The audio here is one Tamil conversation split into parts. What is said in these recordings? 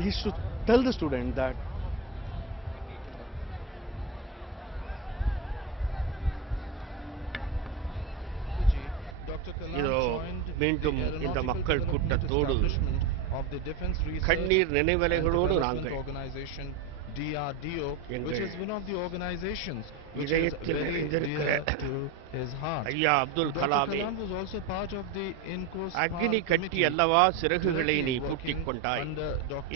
and he should tell the student that மீண்டும் இந்த மக்கள் கூட்டத்தோடு கண்ணீர் நினைவலைகளோடு நாங்கள் இதயத்தில் ஐயா அப்துல் கலாமே, அக்னி கட்டி அல்லவா சிறகுகளை நீ பூட்டிக் கொண்டாய்,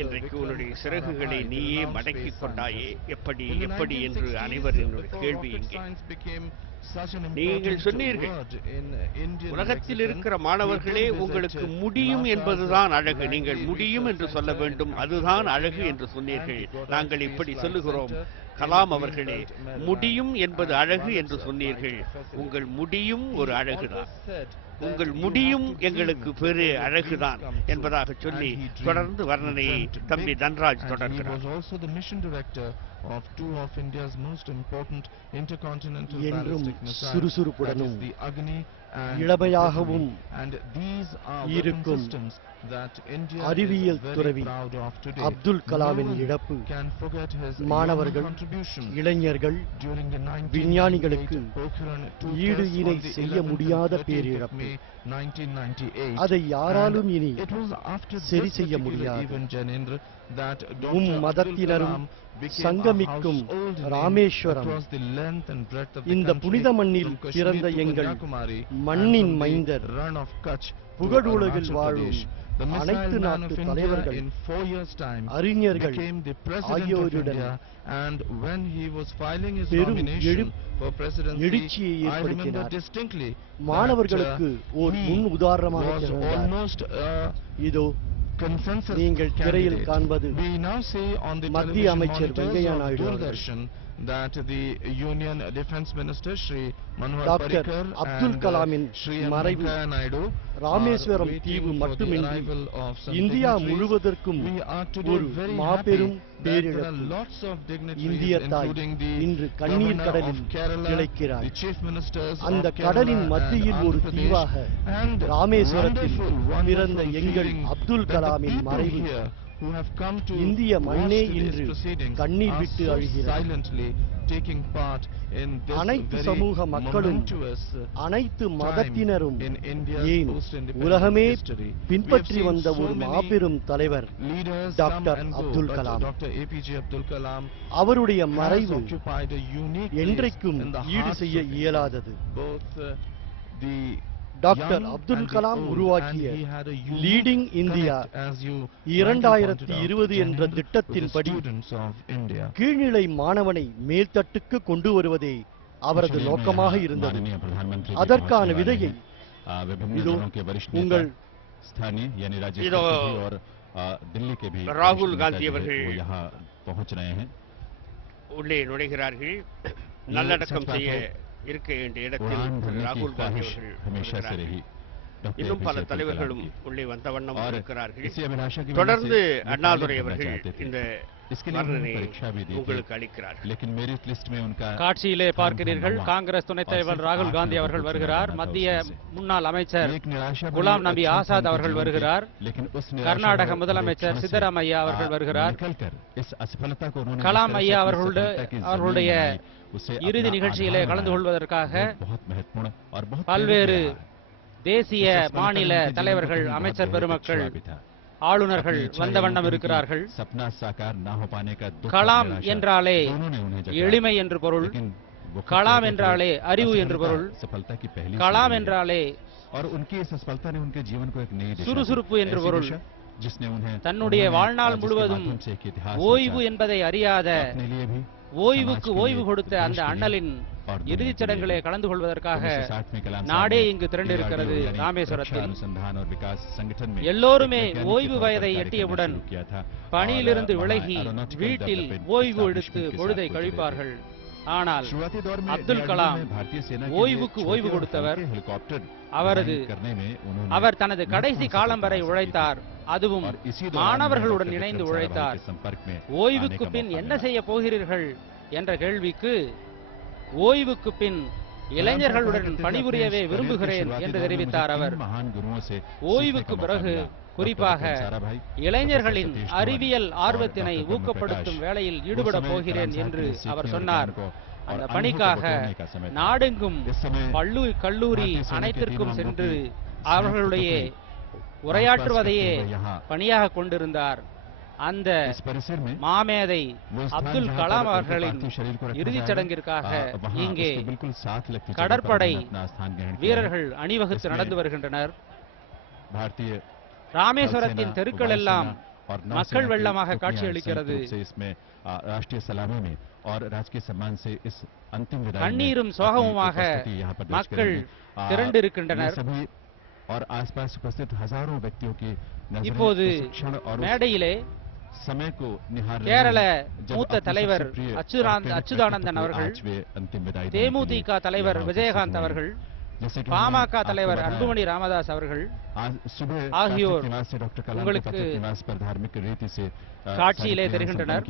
இன்றைக்கு உன்னுடைய சிறகுகளை நீயே மடக்கிக் கொண்டாயே, எப்படி எப்படி என்று அனைவரின் கேள்வி இங்கே. நீங்கள் சொன்னீர்கள், உலகத்தில் இருக்கிற மாணவர்களே உங்களுக்கு முடியும் என்பதுதான் அழகு, நீங்கள் முடியும் என்று சொல்ல வேண்டும், அதுதான் அழகு என்று சொன்னீர்கள். நாங்கள் இப்படி சொல்லுகிறோம், கலாம் அவர்களே, முடியும் என்பது அழகு என்று சொன்னீர்கள், உங்கள் முடியும் ஒரு அழகுதான், உங்கள் முடியும் எங்களுக்கு பெரிய அழகுதான் என்பதாக சொல்லி தொடர்ந்து வர்ணனையை தம்பி Dhanraj தொடர்கிறார். of two of India's most important intercontinental ballistic missiles, the Agni இளமையாகவும் இருக்கும் அறிவியல் துறவி அப்துல் கலாமின் இழப்பு மாணவர்கள், இளைஞர்கள், விஞ்ஞானிகளுக்கு ஈடு இணை செய்ய முடியாத பேரிழப்பு. அதை யாராலும் இனி சரி செய்ய முடியாது. மதத்தினரும் சங்கமிக்கும் ராமேஸ்வரம், இந்த புனித மண்ணில் பிறந்த எங்கள் மண்ணின் மைந்தர், புகழுலகில் வாழும் அனைத்து நாட்டு தலைவர்கள், அறிஞர்கள் ஆகியோருடன் பெரும் எழுச்சியை ஏற்படுத்தினார். மாணவர்களுக்கு ஒரு முன் உதாரணமாக இதோ நீங்கள் திரையில் காண்பது மத்திய அமைச்சர் Venkaiah Naidu that the Union Defence Minister Shri Manohar Dr. Parrikar Abdul Kalamin மறைவு ராமேஸ்வரம் தீவு மட்டுமின்றி இந்தியா முழுவதற்கும் ஒரு மாபெரும் பேரிழப்பு. இந்திய தாய் இன்று கண்ணீர் கடலில் திளைக்கிறார். அந்த கடலின் மத்தியில் ஒரு தீவாக ராமேஸ்வரத்தில் பிறந்த எங்கள் அப்துல் கலாமின் மறைவு இந்திய மண்ணே இன்று கண்ணீர் விட்டு அழுகிறார். அனைத்து சமூக மக்களும், அனைத்து மதத்தினரும், ஏன் உலகமே பின்பற்றி வந்த ஒரு மாபெரும் தலைவர் டாக்டர் அப்துல் கலாம். அவருடைய மறைவு என்றைக்கும் ஈடு செய்ய இயலாதது. டாக்டர் அப்துல் கலாம் உருவாக்கிய லீடிங் இந்தியா 2020 என்ற திட்டத்தின்படி கீழ்நிலை மாணவனை மேல்தட்டுக்கு கொண்டு வருவதே அவரது நோக்கமாக இருந்தது. அதற்கான விதையை உங்கள் ராகுல் காந்தி அவர்கள் உள்ளே நுழைகிறார்கள். நல்லடக்கம் செய்ய இருக்க வேண்டிய இடத்தில் ராகுல் காந்தி அவர்கள், இன்னும் பல தலைவர்களும் உள்ளே வந்த வண்ணம் இருக்கிறார்கள். தொடர்ந்து அண்ணாதுரை அவர்கள் இந்த உங்களுக்கு அளிக்கிறார். காட்சியிலே பார்க்கிறீர்கள், காங்கிரஸ் துணைத் தலைவர் ராகுல் காந்தி அவர்கள் வருகிறார். மத்திய முன்னாள் அமைச்சர் குலாம் நபி ஆசாத் அவர்கள் வருகிறார். கர்நாடக முதலமைச்சர் சித்தராமையா அவர்கள் வருகிறார். கலாம் ஐயா அவர்களுடைய இறுதி நிகழ்ச்சியிலே கலந்து கொள்வதற்காக பல்வேறு தேசிய மாநில தலைவர்கள், அமைச்சர் பெருமக்கள், ஆளுநர்கள் வந்த வண்ணம் இருக்கிறார்கள். கலாம் என்றாலே எளிமை என்று பொருள், கலாம் என்றாலே அறிவு என்று பொருள், கலாம் என்றாலே சுறுசுறுப்பு என்று பொருள். தன்னுடைய வாழ்நாள் முழுவதும் ஓய்வு என்பதை அறியாத, ஓய்வுக்கு ஓய்வு கொடுத்த அந்த அண்ணலின் இறுதிச் சடங்குகளை கலந்து கொள்வதற்காக நாடே இங்கு திரண்டிருக்கிறது. ராமேஸ்வரத்தில் எல்லோருமே ஓய்வு வயதை எட்டியவுடன் பணியிலிருந்து விலகி வீட்டில் ஓய்வு எடுத்து பொழுதை கழிப்பார்கள். ஆனால் அப்துல் கலாம் ஓய்வுக்கு ஓய்வு கொடுத்தவர். அவர் தனது கடைசி காலம் வரை உழைத்தார். அதுவும் மாணவர்களுடன் இணைந்து உழைத்தார். ஓய்வுக்கு பின் என்ன செய்ய போகிறீர்கள் என்ற கேள்விக்கு, ஓய்வுக்கு பின் இளைஞர்களுடன் பணிபுரியவே விரும்புகிறேன் என்று தெரிவித்தார் அவர். ஓய்வுக்கு பிறகு குறிப்பாக இளைஞர்களின் அறிவியல் ஆர்வத்தினை ஊக்கப்படுத்தும் வேளையில் ஈடுபட போகிறேன் என்று அவர் சொன்னார். அந்த பணிக்காக நாடெங்கும் கல்லூரி அனைத்திற்கும் சென்று அவர்களுடைய உரையாற்றுவதையே பணியாக கொண்டிருந்தார். அந்த மாமேதை அப்துல் கலாம் அவர்களின் இறுதிச் சடங்கிற்காக இங்கே கடற்படை வீரர்கள் அணிவகுத்து நடந்து வருகின்றனர். ராமேஸ்வரத்தின் தெருக்கள் எல்லாம் மக்கள் வெள்ளமாக காட்சியளிக்கிறது. கண்ணீரும் சோகமுமாக மக்கள் திரண்டிருக்கின்றனர். இப்போது மேடையிலே கேரள மூத்த தலைவர் அச்சுதானந்தன் அவர்கள், தேமுதிக தலைவர் விஜயகாந்த் அவர்கள், பாமக தலைவர் அன்புமணி ராமதாஸ் அவர்கள் ஆகியோர் உங்களுக்கு காட்சியிலே தெரிகின்றனர்.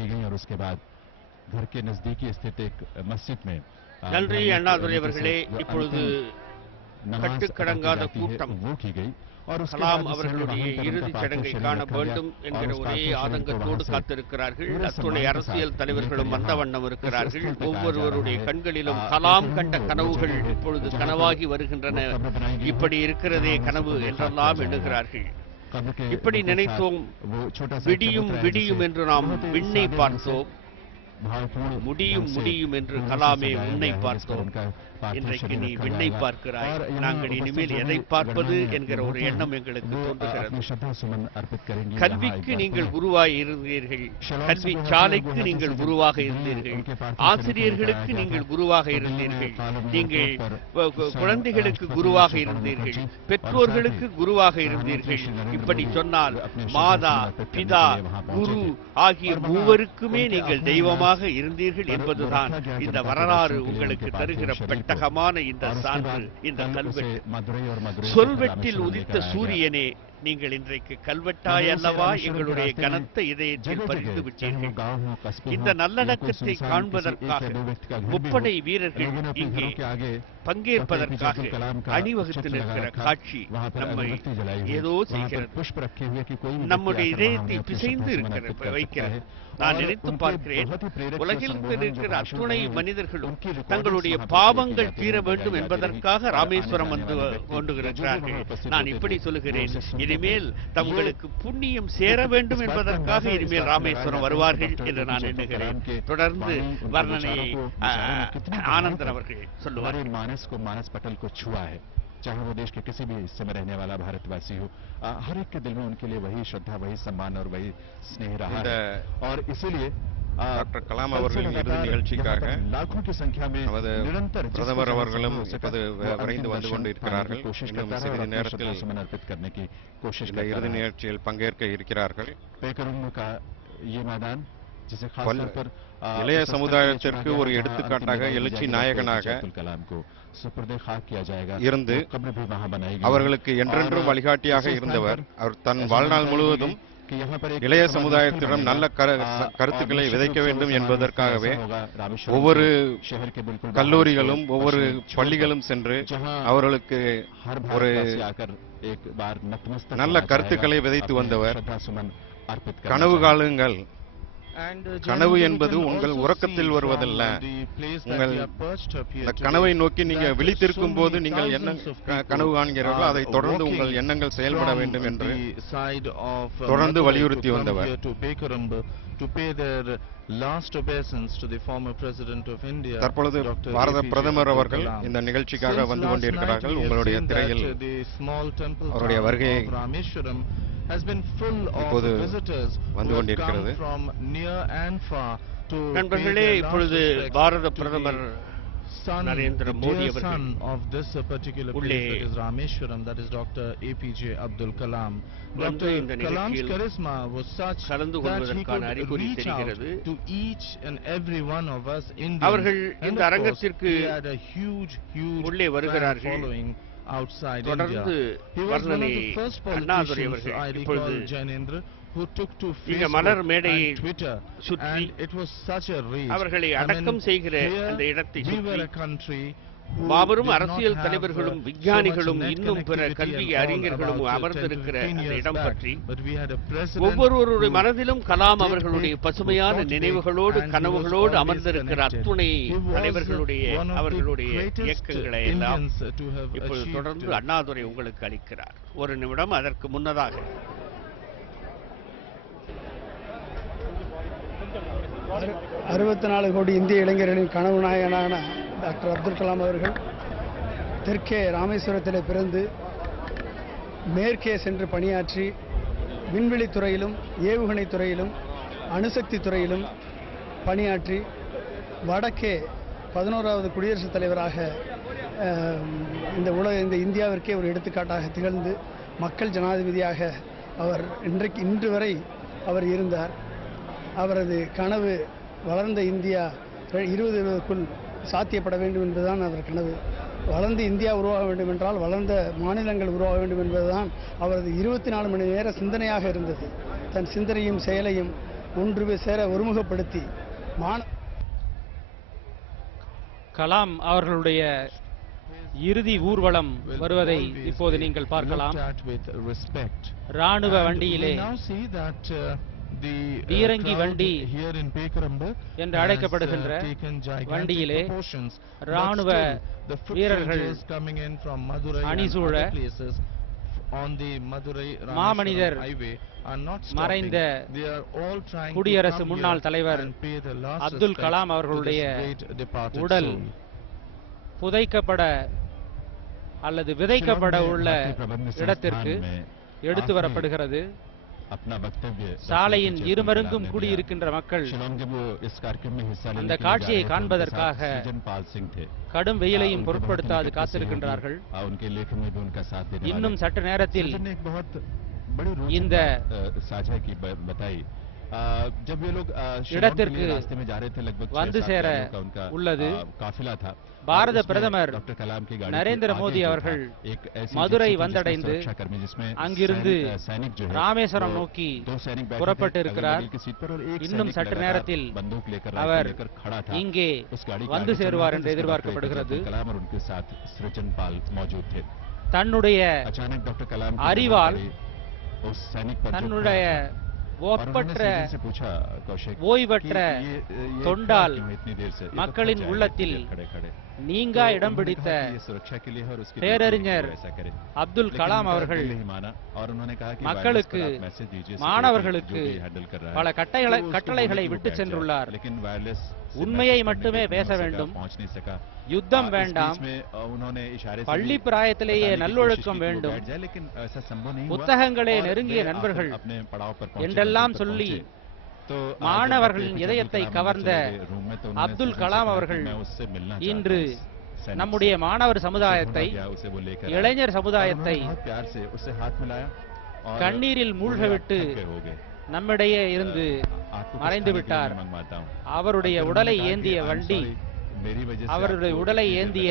நன்றி அண்ணாதுரை அவர்களே. இப்பொழுது கட்டுக்கடங்காத கூட்டம் கலாம் அவர்களுடைய இறுதிச் சடங்கை காண வேண்டும் என்கிற ஒரே ஆதங்கத்தோடு காத்திருக்கிறார்கள். அத்துணை அரசியல் தலைவர்களும் வந்த வண்ணம் இருக்கிறார்கள். ஒவ்வொருவருடைய கண்களிலும் கலாம் கண்ட கனவுகள் இப்பொழுது கனவாகி வருகின்றன. இப்படி இருக்கிறதே கனவு என்றெல்லாம் எண்ணுகிறார்கள். இப்படி நினைத்தோம், விடியும் விடியும் என்று நாம் விண்ணை பார்த்தோம், முடியும் முடியும் என்று கலாமே உன்னை பார்த்தோம். இன்றைக்கு நீ விண்ணை பார்க்கிறாய். நாங்கள் இனிமேல் எதை பார்ப்பது என்கிற ஒரு எண்ணம் எங்களுக்கு தோன்றுகிறது. கல்விக்கு நீங்கள் குருவாக இருந்தீர்கள், கல்வி சாலைக்கு நீங்கள் குருவாக இருந்தீர்கள், ஆசிரியர்களுக்கு நீங்கள் குருவாக இருந்தீர்கள், நீங்கள் குழந்தைகளுக்கு குருவாக இருந்தீர்கள், பெற்றோர்களுக்கு குருவாக இருந்தீர்கள். இப்படி சொன்னால் மாதா, பிதா, குரு ஆகிய மூவருக்குமே நீங்கள் தெய்வமாக இருந்தீர்கள் என்பதுதான் இந்த வரலாறு உங்களுக்கு தருகிற பெட்டகமான இந்த சான்று, இந்த கல்வெட்டு. சொல்வெட்டில் உதித்த சூரியனே, நீங்கள் இன்றைக்கு கல்வெட்டாய் அல்லவா எங்களுடைய கனத்த இதயத்தில் பறித்து விட்டீர்கள். இந்த நல்லடக்கத்தை காண்பதற்காக முப்படை வீரர்கள் இங்கே பங்கேற்பதற்காக அணிவகுத்து நிற்கிற காட்சி நம்மை ஏதோ செய்கிறது, நம்முடைய இதயத்தை பிசைந்து வைக்கிறது. நான் நினைத்து பார்க்கிறேன், உலகில் இருக்கிற அத்துணை மனிதர்களும் தங்களுடைய பாவங்கள் தீர வேண்டும் என்பதற்காக ராமேஸ்வரம் வந்து கொண்டிருக்கிறார்கள். நான் இப்படி சொல்லுகிறேன், இனிமேல் தங்களுக்கு புண்ணியம் சேர வேண்டும் என்பதற்காக இனிமேல் ராமேஸ்வரம் வருவார்கள் என்று நான் எண்ணுகிறேன். தொடர்ந்து வர்ணனையை ஆனந்தன் அவர்கள் சொல்லுவார். मानस पटल को छुआ है, चाहे वो देश के किसी भी हिस्से में रहने वाला भारतवासी हो, हर एक के दिल में उनके लिए वही श्रद्धा, वही सम्मान और वही स्नेह रहा है. और इसीलिए டாக்டர் கலாம் அவர்களின் இறுதி நிகழ்ச்சிக்காக பிரதமர் அவர்களும் இப்போது விரைந்து வந்து கொண்டிருக்கிறார்கள். இன்னும் சிறிது நேரத்தில் இறுதி நிகழ்ச்சியில் பங்கேற்க இருக்கிறார்கள். இளைய சமுதாயத்திற்கு ஒரு எடுத்துக்காட்டாக, எழுச்சி நாயகனாக இருந்து அவர்களுக்கு என்றென்றும் வழிகாட்டியாக இருந்தவர். அவர் தன் வாழ்நாள் முழுவதும் இளைய சமுதாயத்திடம் நல்ல கருத்துக்களை விதைக்க வேண்டும் என்பதற்காகவே ஒவ்வொரு கல்லூரிகளும் ஒவ்வொரு பள்ளிகளும் சென்று அவர்களுக்கு ஒரு நல்ல கருத்துக்களை விதைத்து வந்தவர். கனவு காணுங்கள். கனவு என்பது உங்கள் உறக்கத்தில் வருவதல்ல. உங்கள் கனவை நோக்கி நீங்க விழித்திருக்கும் போது நீங்கள் என்ன கனவு காண்கிறீர்களோ அதை தொடர்ந்து உங்கள் எண்ணங்கள் செயல்பட வேண்டும் என்று தொடர்ந்து வலியுறுத்தி வந்தவர். தற்பொழுது பாரத பிரதமர் அவர்கள் இந்த நிகழ்ச்சிக்காக வந்து கொண்டிருக்கிறார்கள். உங்களுடைய திரையில் அவருடைய வருகையை இப்போது வந்து கொண்டிருக்கிறது. நண்பர்களே, இப்பொழுது பாரத பிரதமர் நரேந்திர மோடி அவர்கள் உள்ளே வந்து இந்த நிகழ்ச்சியில் கலந்து கொள்வதற்கான அறிகுறி தெரிகிறது. அவர்கள் இந்த அரங்கத்திற்கு உள்ளே வருகிறார்கள். தொடர்ந்து வர்ணனை அண்ணாதுரை அவர்கள் இப்பொழுது இங்க மலர் மேடையை சுற்றி அவர்களை அடக்கம் செய்கிற அந்த இடத்தை சுற்றி மாபெரும் அரசியல் தலைவர்களும் விஞ்ஞானிகளும் இன்னும் பிற கல்வி அறிஞர்களும் அமர்ந்திருக்கிற அந்த இடம் பற்றி ஒவ்வொருவருடைய மனதிலும் கலாம் அவர்களுடைய பசுமையான நினைவுகளோடு கனவுகளோடு அமர்ந்திருக்கிற அத்துணை தலைவர்களுடைய அவர்களுடைய இயக்கங்களை எல்லாம் இப்போது தொடர்ந்து அண்ணாதுரை உங்களுக்கு அளிக்கிறார். ஒரு நிமிடம் அதற்கு முன்னதாக 64 கோடி இந்திய இளைஞர்களின் கனவு நாயகனான டாக்டர் அப்துல் கலாம் அவர்கள் தெற்கே ராமேஸ்வரத்திலே பிறந்து மேற்கே சென்று பணியாற்றி விண்வெளி துறையிலும் ஏவுகணை துறையிலும் அணுசக்தி துறையிலும் பணியாற்றி வடக்கே 11வது குடியரசுத் தலைவராக இந்த இந்தியாவிற்கே ஒரு எடுத்துக்காட்டாக திகழ்ந்து மக்கள் ஜனாதிபதியாக அவர் இன்று வரை அவர் இருந்தார். அவரது கனவு வளர்ந்த இந்தியா 2020க்குள் சாத்தியப்பட வேண்டும் என்பதுதான் அவர் கனவு. வளர்ந்த இந்தியா உருவாக வேண்டும் என்றால் வளர்ந்த மாநிலங்கள் உருவாக வேண்டும் என்பதுதான் அவரது 24 மணி நேர சிந்தனையாக இருந்தது. தன் சிந்தனையும் செயலையும் ஒன்று சேர ஒருமுகப்படுத்தி கலாம் அவர்களுடைய இறுதி ஊர்வலம் வருவதை இப்போது நீங்கள் பார்க்கலாம். ராணுவ வண்டியிலே பீரங்கி வண்டி என்று அழைக்கப்படுகின்ற வண்டியிலே ராணுவ வீரர்கள் அணிசூழ மாமனிதர் மறைந்த குடியரசு முன்னாள் தலைவர் அப்துல் கலாம் அவர்களுடைய உடல் புதைக்கப்பட அல்லது விதைக்கப்பட உள்ள இடத்திற்கு எடுத்து வரப்படுகிறது. சாலையின் இருமருங்கும் கூடியிருக்கின்ற மக்கள் அந்த காட்சியை காண்பதற்காக கடும் வெயிலையும் பொருட்படுத்தாது காத்திருக்கின்றார்கள். இன்னும் சற்று நேரத்தில் இந்த இடத்திற்கு வந்து சேர உள்ளது. பாரத பிரதமர் நரேந்திர மோடி அவர்கள் மதுரை வந்தடைந்து அங்கிருந்து ராமேஸ்வரம் நோக்கி புறப்பட்டு இருக்கிறார். இன்னும் சற்று நேரத்தில் அவர் இங்கே வந்து சேருவார் என்று எதிர்பார்க்கப்படுகிறது. தன்னுடைய அறிவால் தன்னுடைய ஓய்வற்ற தொண்டால் மக்களின் உள்ளத்தில் நீங்கா இடம் பிடித்த பேரறிஞர் அப்துல் கலாம் அவர்கள் மக்களுக்கு மாணவர்களுக்கு பல கட்டளைகளை விட்டு சென்றுள்ளார். உண்மையை மட்டுமே பேச வேண்டும், யுத்தம் வேண்டாம், பள்ளி பிராயத்திலேயே நல்லொழுக்கம் வேண்டும், புத்தகங்களே நெருங்கிய நண்பர்கள் என்றெல்லாம் சொல்லி மாணவர்களின் இதயத்தை கவர்ந்த அப்துல் கலாம் அவர்கள் இன்று நம்முடைய மாணவர் சமுதாயத்தை, இளைஞர் சமுதாயத்தை கண்ணீரில் மூழ்கவிட்டு நம்மிடையே இருந்து மறைந்து விட்டார். அவருடைய உடலை ஏந்திய வண்டி, அவருடைய உடலை ஏந்திய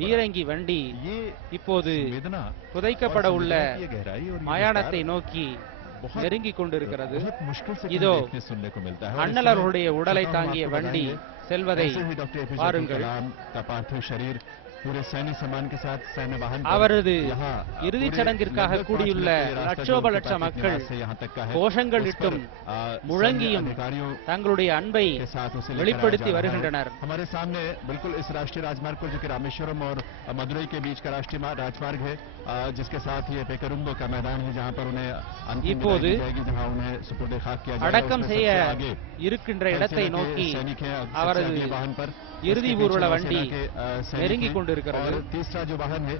பீரங்கி வண்டி இப்போது புதைக்கப்பட உள்ள மயானத்தை நோக்கி நெருங்கிக் கொண்டிருக்கிறது. இதோ அண்ணலருடைய உடலை தாங்கிய வண்டி செல்வதை பாருங்கள். அவரது இறுதிச் சடங்கிற்காக கூடியுள்ள லட்சோப லட்ச மக்கள் கோஷங்கள் இட்டும் முழங்கியும் தங்களுடைய அன்பை வெளிப்படுத்தி வருகின்றனர். இப்போது அடக்கம் செய்ய இருக்கின்ற இடத்தை நோக்கி அவரது இறுதி ஊர்வல வண்டி நெருங்கிக் கொண்டிருக்கிறது. तीसरा जो वाहन है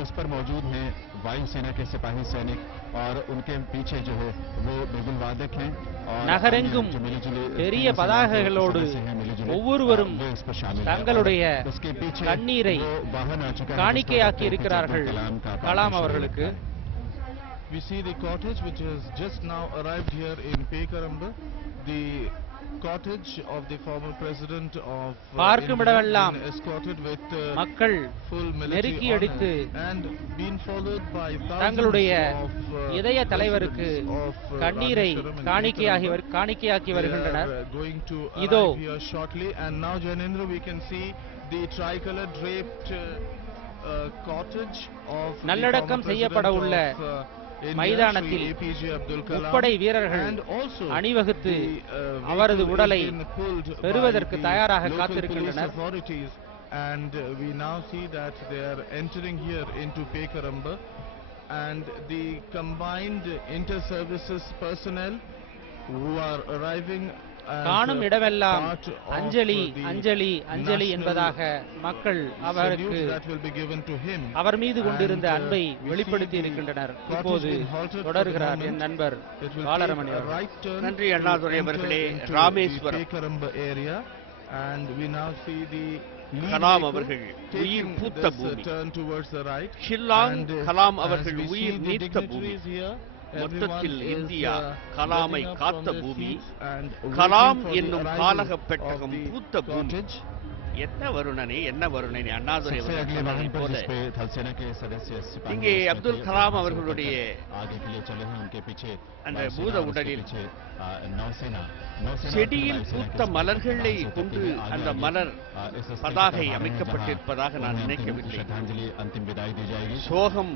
उस पर मौजूद हैं वायुसेना के सिपाही सैनिक और उनके पीछे जो है वो बिगुल वादक हैं. நகரெங்கும் பெரிய பதாகைகளோடு ஒவ்வொருவரும் தங்களுடைய கண்ணீரை காணிக்கையாக்கி இருக்கிறார்கள் கலாம் அவர்களுக்கு. We see the cottage which has just now arrived here in Pekarambu. The cottage of the former president of பார்க்குமிடமெல்லாம் escorted with மக்கள் full நெருக்கி military அடித்து honor and been followed by தங்களுடைய thousands of இதய தலைவருக்கு கண்ணீரை காணிக்கையாக்கி வருகின்றனர். going to இதோ arrive here shortly, and now Janendra, we can see the tricolor draped cottage of நல்லடக்கம் செய்யப்பட உள்ள மைதானத்தில் முப்படை வீரர்கள் அணிவகுத்து அவரது உடலை பெறுவதற்கு தயாராக காத்திருக்கின்றனர். And we now see that they are entering here into Pekaramba, and the combined inter-services personnel who are arriving காணும் இடமெல்லாம் அஞ்சலி அஞ்சலி அஞ்சலி என்பதாக மக்கள் அவருக்கு அவர் மீது கொண்டிருந்த அன்பை வெளிப்படுத்தி இருக்கின்றனர். இப்போது தொடர்கிறார் என் நண்பர் பாலரமணி அவர்கள். நன்றி அண்ணாதுரை அவர்களே. ராமேஸ்வரம் கலாம் அவர்கள் உயிர் பூத்த பூமி, ஷில்லாங் கலாம் அவர்கள் உயிர் நீத்த பூமி, மொத்தத்தில் இந்தியா கலாமை காத்த பூமி, கலாம் என்னும் காலக பெட்டகம் பூத்த பூமி. என்ன வருணனே அண்ணாதுரை போல இங்கே அப்துல் கலாம் அவர்களுடைய அந்த பூத உடலில் செடியில் பூத்த மலர்களை கொண்டு அந்த மலர் பதாகை அமைக்கப்பட்டிருப்பதாக நான் நினைக்கவில்லை. சோகம்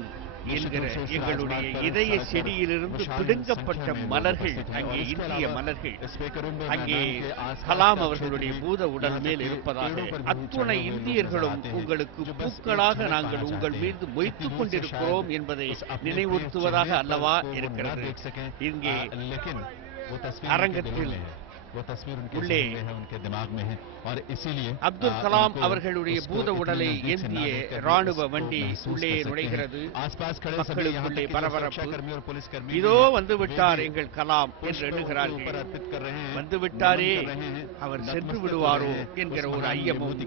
என்கிற எங்களுடைய இதய செடியிலிருந்து பிடுங்கப்பட்ட மலர்கள், அங்கே இந்திய மலர்கள், அங்கே கலாம் அவர்களுடைய பூத உடல் மேல் இருப்பதாக அத்துணை இந்தியர்களும் உங்களுக்கு பூக்களாக நாங்கள் உங்கள் மீது மொய்த்துக் கொண்டிருக்கிறோம் என்பதை நினைவுறுத்துவதாக அல்லவா இருக்கிறது. இங்கே அரங்கத்தில் உள்ளே அப்துல் கலாம் அவர்களுடைய பூத உடலை ஏந்திய ராணுவ வண்டி உள்ளே நுழைகிறது. மக்களுக்குள்ளே பரபரப்பு. இதோ வந்துவிட்டார் எங்கள் கலாம் என்று எண்ணுகிறார்கள். வந்துவிட்டாரே, அவர் சென்று விடுவாரோ என்கிற ஒரு ஐயமும்,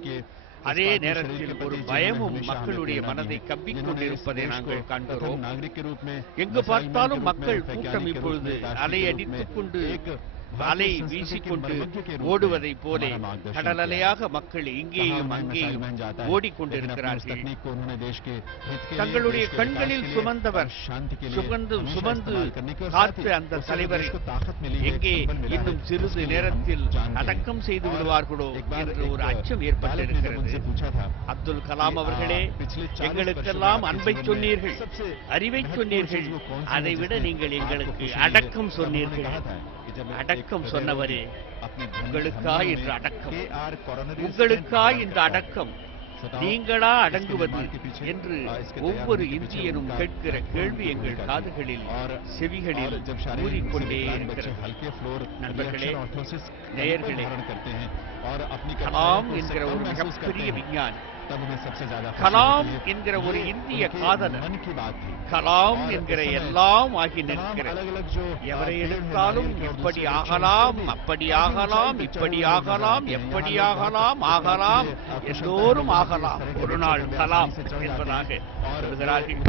அதே நேரத்தில் ஒரு பயமும் மக்களுடைய மனதை கவ்விக் கொண்டிருப்பதை நாங்கள் காண்கிறோம். எங்கு பார்த்தாலும் மக்கள் கூட்டம் இப்பொழுது அலையடித்துக் கொண்டு அலை வீசிக்கொண்டு ஓடுவதை போல கடல் அலையாக மக்கள் இங்கேயும் அங்கேயும் ஓடிக்கொண்டிருக்கிறார்கள். தங்களுடைய கண்களில் சுமந்து காத்து அந்த தலைவரை எங்கே இன்னும் சிறிது நேரத்தில் அடக்கம் செய்து விடுவார்களோ என்று ஒரு அச்சம் ஏற்பட்டிருக்கிறது. அப்துல் கலாம் அவர்களே, எங்களுக்கெல்லாம் அன்பை சொன்னீர்கள், அறிவை சொன்னீர்கள், அதைவிட நீங்கள் எங்களுக்கு அடக்கம் சொன்னீர்கள். அடக்கம் சொன்னவரே, உங்களுக்கா இந்த அடக்கம், உங்களுக்கா இந்த அடக்கம், நீங்களா அடங்குவது என்று ஒவ்வொரு இந்தியனும் கேட்கிற கேள்வி எங்கள் காதுகளில் செவிகளில் கூறிக்கொண்டே இருக்கிறது. நண்பர்களே, நேயர்களே, கலாம் என்கிற ஒரு மிகப்பெரிய விஞ்ஞானி, கலாம் என்கிற ஒரு இந்திய காதலர், கலாம் என்கிற எல்லாம் ஆகி நிற்கிற, எவரை எடுத்தாலும் இப்படி ஆகலாம், அப்படி ஆகலாம், இப்படி ஆகலாம், எப்படி ஆகலாம், ஆகலாம், எல்லோரும் ஆகலாம், ஒரு நாள் கலாம் என்பதாக சொல்கிறார்கள்.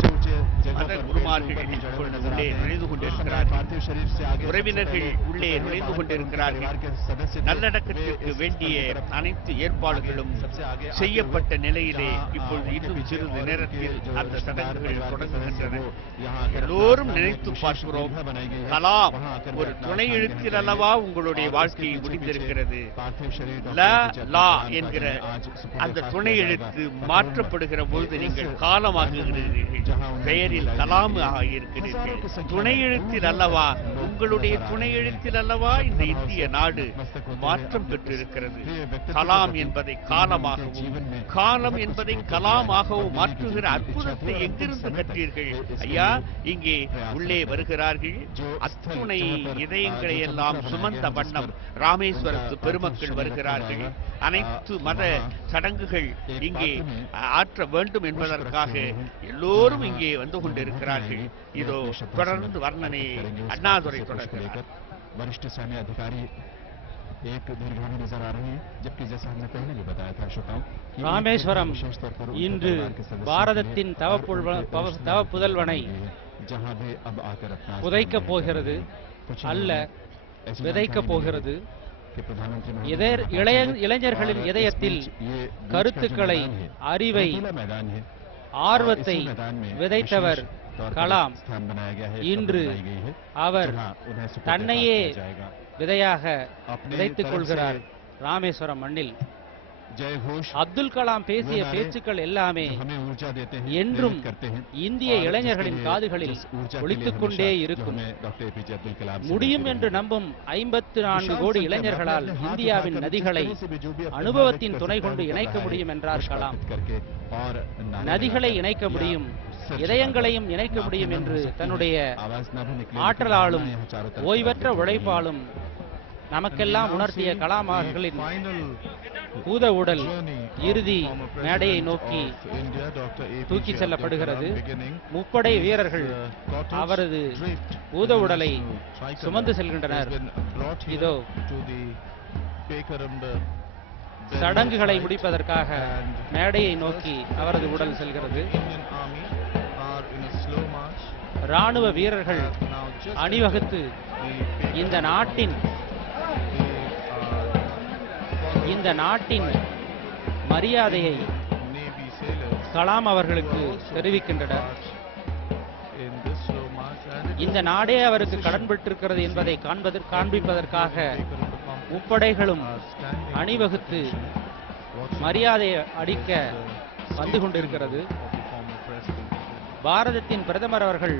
மத குருமார்கள் இப்பொழுது உள்ளே நுழைந்து கொண்டிருக்கிறார்கள். உறவினர்கள் உள்ளே நுழைந்து கொண்டிருக்கிறார்கள். நல்லடக்கத்திற்கு வேண்டிய அனைத்து ஏற்பாடுகளும் செய்யப்பட்ட நிலையிலே இப்பொழுது இன்னும் சிறிது நேரத்தில் அந்த சடங்குகள் தொடங்குகின்றன. எல்லோரும் நினைத்து பார்க்கிறோம், கலாம் ஒரு துணை எழுத்தில் அல்லவா உங்களுடைய வாழ்க்கையை முடிந்திருக்கிறது. லா என்கிற அந்த துணை எழுத்து மாற்றப்படுகிற பொழுது நீங்கள் காலமாகுகிறீர்கள். பெயரில் கலாம் ஆகியிருக்கிறீர்கள். துணை எழுத்தில் அல்லவா, உங்களுடைய துணை எழுத்தில் அல்லவா இந்த இந்திய நாடு மாற்றம் பெற்றிருக்கிறது. கலாம் என்பதை காலமாகவும், காலம் என்பதை கலாமாகவும் மாற்றுகிற அற்புதத்தை எங்கிருந்து கற்றீர்கள் ஐயா? இங்கே உள்ளே வருகிறார்கள். அத்துணை இதயங்களை எல்லாம் சுமந்த வண்ணம் ராமேஸ்வரத்து பெருமக்கள் வருகிறார்கள். அனைத்து மத சடங்குகள் இங்கே ஆற்ற வேண்டும் என்பதற்காக எல்லோரும் இங்கே வந்து கொண்டிருக்கிறார்கள். இதோ தொடர்ந்து வர்ணனை அண்ணாதுரை தொடர்கிறார். वरिष्ठ सैन्य अधिकारी एक दीर्घायु नजर आ रहे हैं, जबकि जैसा हमने पहले भी बताया था श्रोताओं, ராமேஸ்வரம் இன்று பாரதத்தின் தவ புதல்வனை புதைக்கப் போகிறது, அல்ல விதைக்கப் போகிறது. இளைஞர்களின் இதயத்தில் கருத்துக்களை, அறிவை, ஆர்வத்தை விதைத்தவர் கலாம். இன்று அவர் தன்னையே விதையாக விதைத்துக் கொள்கிறார் ராமேஸ்வரம் மண்ணில். அப்துல் கலாம் பேசிய பேச்சுக்கள் எல்லாமே என்றும் இந்திய இளைஞர்களின் காதுகளில் ஒலித்துக் கொண்டே இருக்கும். முடியும் என்று நம்பும் 54 கோடி இளைஞர்களால் இந்தியாவின் நதிகளை அனுபவத்தின் துணை கொண்டு இணைக்க முடியும் என்றார் கலாம். நதிகளை இணைக்க முடியும், இதயங்களையும் இணைக்க முடியும் என்று தன்னுடைய ஆற்றலாலும் ஓய்வற்ற உழைப்பாலும் நமக்கெல்லாம் உணர்த்திய கலாம் அவர்களின் பூத உடல் இறுதி மேடையை நோக்கி தூக்கி செல்லப்படுகிறது. முப்படை வீரர்கள் அவரது பூத உடலை சுமந்து செல்கின்றனர். இதோ சடங்குகளை முடிப்பதற்காக மேடையை நோக்கி அவரது உடல் செல்கிறது. ராணுவ வீரர்கள் அணிவகுத்து இந்த நாட்டின் மரியாதையை கலாம் அவர்களுக்கு தெரிவிக்கின்றனர். இந்த நாடே அவருக்கு கடன்பட்டிருக்கிறது என்பதை காண்பிப்பதற்காக முப்படைகளும் அணிவகுத்து மரியாதை அளிக்க வந்து கொண்டிருக்கிறது. பாரதத்தின் பிரதமர் அவர்கள்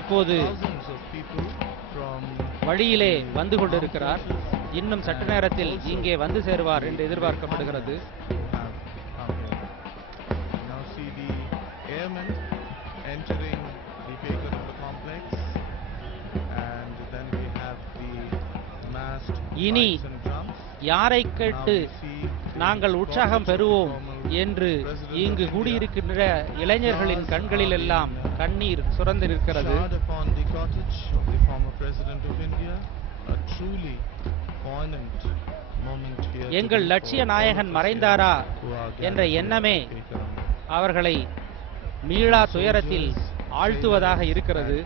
இப்போது வழியிலே வந்து கொண்டிருக்கிறார். இன்னும் சற்று நேரத்தில் இங்கே வந்து சேருவார் என்று எதிர்பார்க்கப்படுகிறது. இனி யாரை கேட்டு நாங்கள் உற்சாகம் பெறுவோம் என்று இங்கு கூடியிருக்கின்ற இளைஞர்களின் கண்களில் எல்லாம் கண்ணீர் சுரந்திருக்கிறது. எங்கள் லட்சிய நாயகன் மறைந்தாரா என்ற எண்ணமே அவர்களை மீளா துயரத்தில் ஆழ்த்துவதாக இருக்கிறது.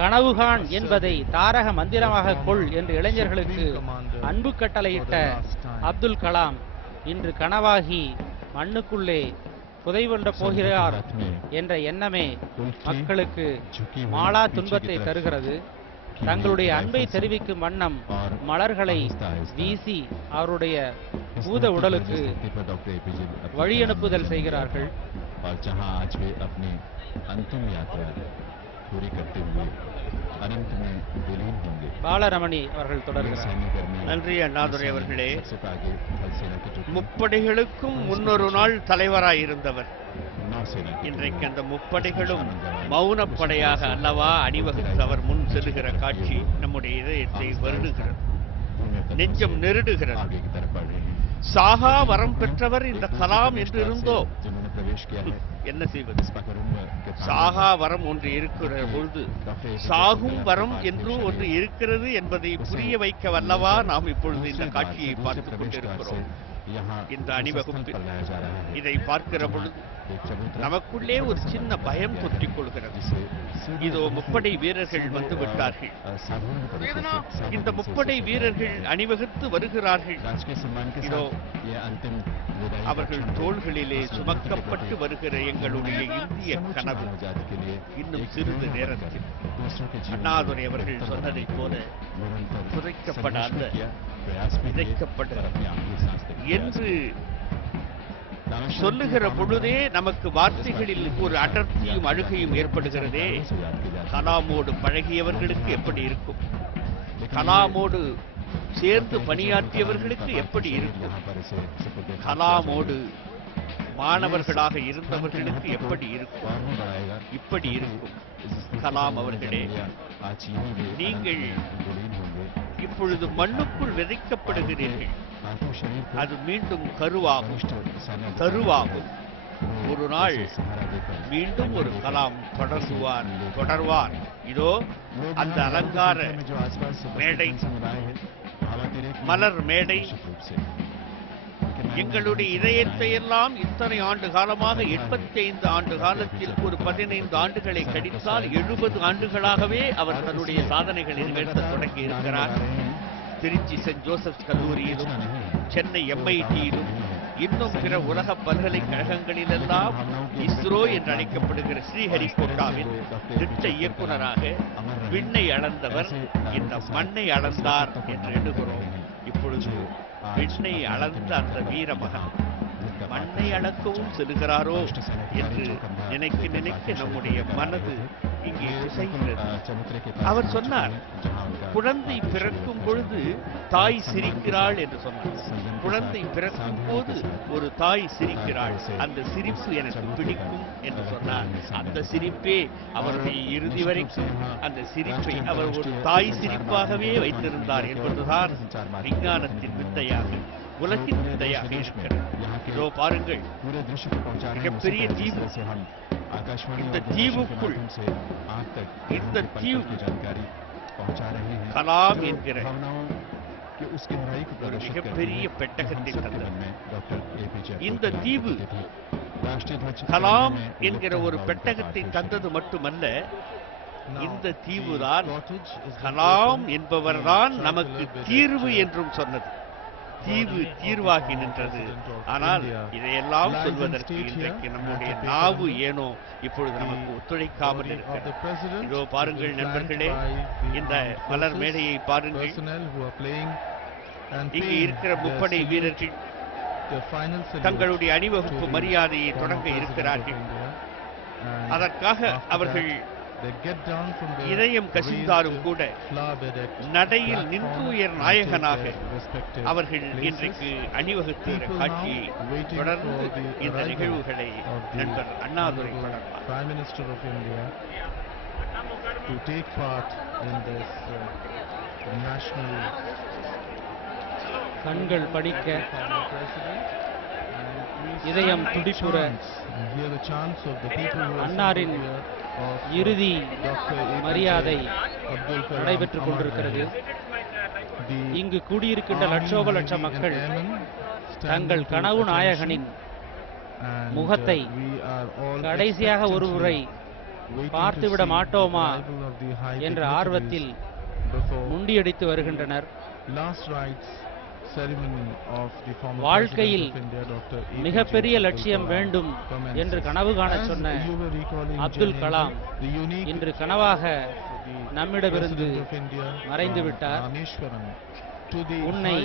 கனவுகான் என்பதை தாரக மந்திரமாக கொள் என்று இளைஞர்களுக்கு அன்பு கட்டளையிட்ட அப்துல் கலாம் இன்று கனவாகி மண்ணுக்குள்ளே புதைவொண்ட போகிறார் என்ற எண்ணமே மக்களுக்கு மாளா துன்பத்தை தருகிறது. தங்களுடைய அன்பை தெரிவிக்கும் வண்ணம் மலர்களை வீசி அவருடைய பூத உடலுக்கு வழியனுப்புதல் செய்கிறார்கள். பாலரமணி அவர்கள் தொடர்கிறார். நன்றி அண்ணாதுரை அவர்களே. முப்படைகளுக்கும் முன்னொரு நாள் தலைவராய் இருந்தவர். இன்றைக்கு அந்த முப்படைகளும் மௌனப்படையாக அல்லவா அணிவகுத்து அவர் முன் செல்லுகிற காட்சி நம்முடைய இதயத்தை வருடுகிறது, நெஞ்சம் நெருடுகிறது. சாகா வரம் பெற்றவர் இந்த கலாம் என்று இருந்தோ என்ன செய்வது? சாகா வரம் ஒன்று இருக்கிற பொழுது சாகும் வரம் என்று ஒன்று இருக்கிறது என்பதை புரிய வைக்க வல்லவா நாம் இப்பொழுது இந்த காட்சியை பார்த்துக் கொண்டிருக்கிறோம். இந்த அணிவகுப்பில் இதை பார்க்கிற பொழுது நமக்குள்ளே ஒரு சின்ன பயம் தொற்றிக் கொள்கிறது. இதோ முப்படை வீரர்கள் வந்து விட்டார்கள். இந்த முப்படை வீரர்கள் அணிவகுத்து வருகிறார்கள். இதோ அவர்கள் தோள்களிலே சுமக்கப்பட்டு வருகிற எங்களுடைய இந்திய கனவு இன்னும் சிறிது நேரத்தில் அண்ணாதுரை அவர்கள் சொன்னதைப் போல புதைக்கப்படாத விதைக்கப்பட என்று சொல்லுகிற பொழுதே நமக்கு வார்த்தைகளில் ஒரு அடர்த்தியும் அழுகையும் ஏற்படுகிறதே. கலாமோடு பழகியவர்களுக்கு எப்படி இருக்கும்? கலாமோடு சேர்ந்து பணியாற்றியவர்களுக்கு எப்படி இருக்கும்? கலாமோடு மாணவர்களாக இருந்தவர்களுக்கு எப்படி இருக்கும்? இப்படி இருக்கும். கலாம் அவர்களே, நீங்கள் இப்பொழுது மண்ணுக்குள் விதைக்கப்படுகிறீர்கள். அது மீண்டும் கருவாகும். ஒரு நாள் மீண்டும் ஒரு கலாம் தொடர்வார். இதோ அந்த அலங்கார மேடை, மலர் மேடை, எங்களுடைய இதயத்தை எல்லாம் இத்தனை ஆண்டு காலமாக 85 ஆண்டு காலத்தில் ஒரு 15 ஆண்டுகளை கழித்தால் 70 ஆண்டுகளாகவே அவர் தன்னுடைய சாதனைகளை நிகழ்த்த தொடங்கி இருக்கிறார். திருச்சி சென்ட் ஜோசப்ஸ் கல்லூரியிலும் சென்னை MITயிலும் இன்னும் பிற உலக பல்கலைக்கழகங்களிலெல்லாம் இஸ்ரோ என்று அழைக்கப்படுகிற ஸ்ரீஹரிகோட்டாவின் திட்ட இயக்குநராக விண்ணை அளந்தவர் இந்த மண்ணை அளந்தார் என்று எண்ணுகிறோம். இப்பொழுது விண்ணை அளந்த அந்த வீரமகன் மண்ணை அளக்கவும் செல்கிறாரோ என்று நினைக்க நம்முடைய மனது இங்கே பிசைகிறது. அவர் சொன்னார், குழந்தை பிறக்கும் பொழுது தாய் சிரிக்கிறாள் என்று சொன்னார். குழந்தை பிறக்கும் போது ஒரு தாய் சிரிக்கிறாள், அந்த சிரிப்பு எனக்கு பிடிக்கும் என்று சொன்னார். அந்த சிரிப்பே அவருடைய இறுதி வரைக்கும் அந்த சிரிப்பை அவர் ஒரு தாய் சிரிப்பாகவே வைத்திருந்தார் என்பதுதான் விஞ்ஞானத்தின் வித்தையாக, உலகின் வித்தையாக இருக்கிறது. இதோ பாருங்கள், மிகப்பெரிய தீவு. இந்த தீவுக்குள் இந்த தீவு கலாம் என்கிற ஒரு மிகப்பெரிய பெட்டகத்தை தந்தது. இந்த தீவு கலாம் என்கிற ஒரு பெட்டகத்தை தந்தது மட்டுமல்ல, இந்த தீவுதான் கலாம் என்பவர்தான் நமக்கு தீர்வு என்றும் சொன்னது. தீவு தீர்வாகி நின்றது. ஆனால் இதையெல்லாம் சொல்வதற்கு இன்றைக்கு நம்முடைய நாவு ஏனோ இப்பொழுது நமக்கு ஒத்துழைக்காமல் இருக்கிறது. இதோ பாருங்கள் நண்பர்களே, இந்த மலர் மேடையை பாருங்கள். இங்கு இருக்கிற முப்படை வீரர்கள் தங்களுடைய அணிவகுப்பு மரியாதையை தொடங்க இருக்கிறார்கள். அதற்காக அவர்கள் இதயம் கசிந்தாலும் கூட நடையில் நின்றுயர் நாயகனாக அவர்கள் இன்றைக்கு அணிவகுத்துகிற காட்சியை தொடர்ந்து இந்த நிகழ்வுகளை நண்பர் அண்ணாதுரை கண்கள் படிக்க, இதயம் துடிப்புற அன்னாரின் இறுதி மரியாதை நடைபெற்றுக் கொண்டிருக்கிறது. இங்கு கூடியிருக்கின்ற லட்சோப லட்சம் மக்கள் தங்கள் கனவு நாயகனின் முகத்தை கடைசியாக ஒருமுறை பார்த்துவிட மாட்டோமா என்ற ஆர்வத்தில் முண்டியடித்து வருகின்றனர். வாழ்க்கையில் மிகப்பெரிய லட்சியம் வேண்டும் என்று கனவு காண சொன்ன அப்துல் கலாம் இன்று கனவாக நம்மிடமிருந்து மறைந்து விட்டார். உன்னை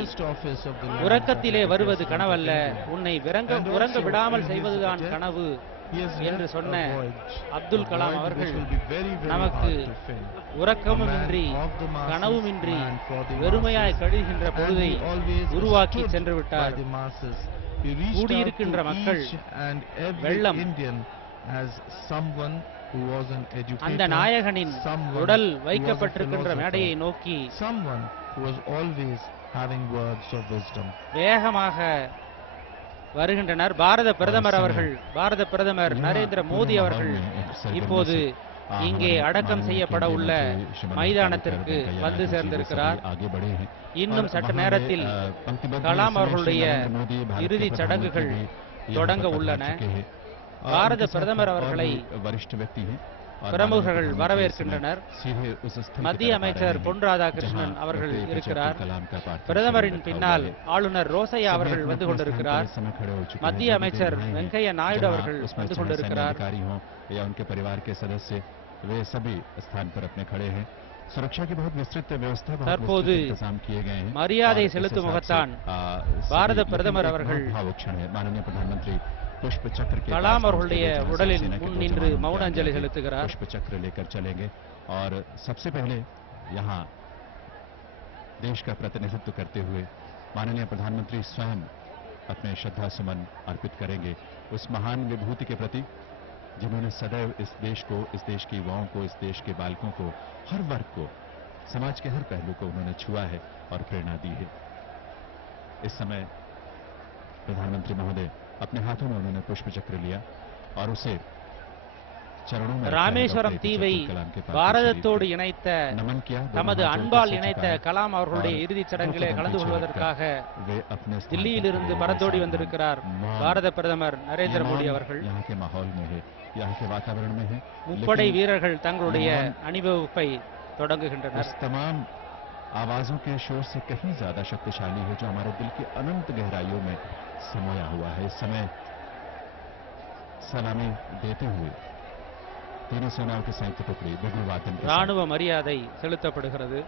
உறக்கத்திலே வருவது கனவல்ல, உன்னை உறங்க விடாமல் செய்வதுதான் கனவு என்று சொன்ன அப்துல் கலாம் அவர்கள் நமக்கு உறக்கமுமின்றி கனவுமின்றி வெறுமையாய் கழிகின்ற பொழுதை உருவாக்கி சென்று விட்டார். கூடியிருக்கின்ற மக்கள் வெள்ளம் அந்த நாயகனின் உடல் வைக்கப்பட்டிருக்கின்ற மேடையை நோக்கி வேகமாக வருகின்றனர். பாரத பிரதமர் நரேந்திர மோடி அவர்கள் இப்போது இங்கே அடக்கம் செய்யப்பட உள்ள மைதானத்திற்கு வந்து சேர்ந்திருக்கிறார். இன்னும் சற்று நேரத்தில் கலாம் அவர்களுடைய இறுதிச் சடங்குகள் தொடங்க உள்ளன. பாரத பிரதமர் அவர்களை பிரமுகர்கள் வரவேற்கின்றனர். மத்திய அமைச்சர் பொன் ராதாகிருஷ்ணன் அவர்கள் இருக்கிறார். பிரதமரின் பின்னால் ஆளுநர் ரோசையா அவர்கள் வந்து கொண்டிருக்கிறார். மத்திய அமைச்சர் வெங்கையா நாயுடு அவர்கள் வந்து கொண்டிருக்கிறார். தற்போது மரியாதை செலுத்தும் முகத்தான் பாரத பிரதமர் அவர்கள் கலாம் அவர்களுடைய உடலில் முன் நின்று மௌன அஞ்சலி செலுத்துகிறார். पुष्प चक्र लेकर चलेंगे और सबसे पहले यहाँ देश का प्रतिनिधित्व करते हुए माननीय प्रधानमंत्री स्वयं अपने श्रद्धा सुमन अर्पित करेंगे उस महान विभूति के प्रति जिन्होंने सदैव इस देश को, इस देश के युवाओं को, इस देश के बालकों को, हर वर्ग को, समाज के हर पहलू को उन्होंने छुआ है और प्रेरणा दी है। इस समय प्रधानमंत्री महोदय अपने हाथों में उन्होंने पुष्प चक्र लिया और उसे ராமேஸ்வரம் தீவை பாரதத்தோடு இணைத்த தமது அன்பால் இணைத்த கலாம் அவர்களுடைய இறுதிச் சடங்கிலே கலந்து கொள்வதற்காக தில்லியிலிருந்து பறந்தோடி வந்திருக்கிறார் பாரத பிரதமர் நரேந்திர மோடி அவர்கள். முப்படை வீரர்கள் தங்களுடைய அணிவகுப்பை தொடங்குகின்றனர். आवाजों के शोर से कहीं ज्यादा शक्तिशाली है जो हमारे दिल की अनंत गहराइयों में समाया हुआ है. इस समय सलामी देते हुए तीनों सेनाओं की संयुक्त टुकड़ी बिगुल वादन के ராணுவ மரியாதை செலுத்தப்படுகிறது.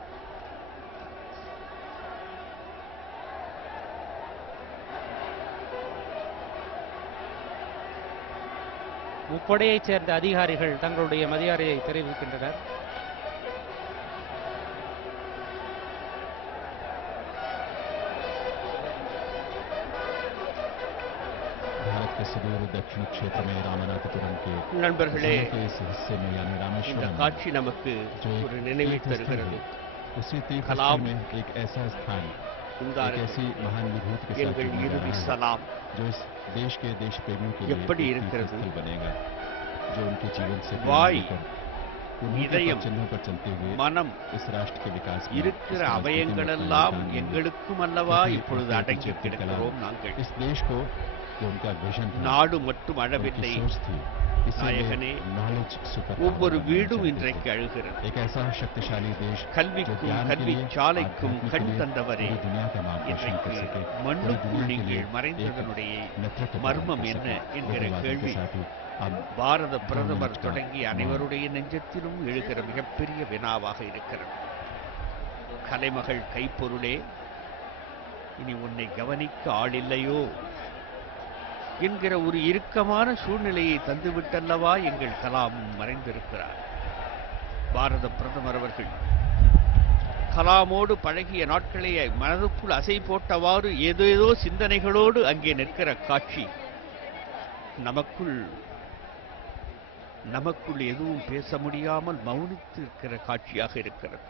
முப்படையைச் சேர்ந்த அதிகாரிகள் தங்களுடைய மரியாதையை தெரிவிக்கின்றனர். दक्षिण क्षेत्र में रामनाथपुरम के நண்பர்களே, इस हिस्से में यानी இந்த रामेश्वरम காட்சி நமக்கு ஒரு நினைவை தருகிறது. उसी तीर्थ कलाम में एक ऐसा स्थान, एक உந்தார்கள் ऐसी महान विभूति के साथ எங்கள் जुड़ने जा இறுதி रहा है, சலாம் जो इस देश के देश प्रेमियों के लिए எப்படி एक இருக்கிறது? तीर्थस्थल बनेगा, जो उनके जीवन से வாய், प्रेरणा लेकर उन्हीं के இதயம், चिन्हों पर चलते हुए மனம் इस राष्ट्र के विकास में இருக்கிற इस राजनीति में அவயங்களெல்லாம் अपना योगदान देंगे. எங்களுக்கும் அல்லவா क्योंकि இப்பொழுது उनके அடங்கி पीछे के கிடக்கிறோம் कलाम நாங்கள். इस देश को जो उनका विजन था, நாடு மட்டும் उनकी அழவில்லை, सोच थी, நாயகனே, इसीलिए नॉलेज सुपर ஒவ்வொரு வீடும் இன்றைக்கு அழுகிறது. एक ऐसा शक्तिशाली देश जो கல்விக்கும் ज्ञान के கல்வி लिए, சாலைக்கும் आध्यात्म के கண் लिए தந்தவரே, पूरी दुनिया का नाम रोशन कर இன்றைக்கு सके, पूरी மண்ணுக்குள் दुनिया के लिए நீங்கள் மறைந்ததனுடைய एक नेतृत्व प्रदान மர்மம் कर என்ன सके. என்கிற धन्यवाद கேள்வி के साथ ही हम பாரத பிரதமர் தொடங்கி அனைவருடைய நெஞ்சத்திலும் எழுகிற மிகப்பெரிய வினாவாக இருக்கிறது. கலைமகள் கைப்பொருளே, இனி உன்னை கவனிக்க ஆளில்லையோ என்கிற ஒரு இறுக்கமான சூழ்நிலையை தந்துவிட்டல்லவா எங்கள் கலாம் மறைந்திருக்கிறார். பாரத பிரதமர் அவர்கள் கலாமோடு பழகிய நாட்களை மனதுக்குள் அசை போட்டவாறு ஏதேதோ சிந்தனைகளோடு அங்கே நிற்கிற காட்சி நமக்குள் எதுவும் பேச முடியாமல் மௌனித்து இருக்கிற காட்சியாக இருக்கிறது.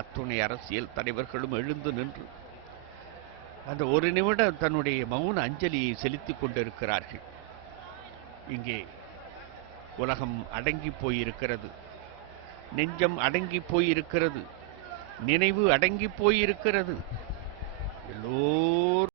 அத்துணை அரசியல் தலைவர்களும் எழுந்து நின்று அந்த ஒரு நிமிடம் தன்னுடைய மௌன அஞ்சலியை செலுத்திக் கொண்டிருக்கிறார்கள். இங்கே உலகம் அடங்கி போயிருக்கிறது, நெஞ்சம் அடங்கி போயிருக்கிறது, நினைவு அடங்கி போயிருக்கிறது. எல்லோரும்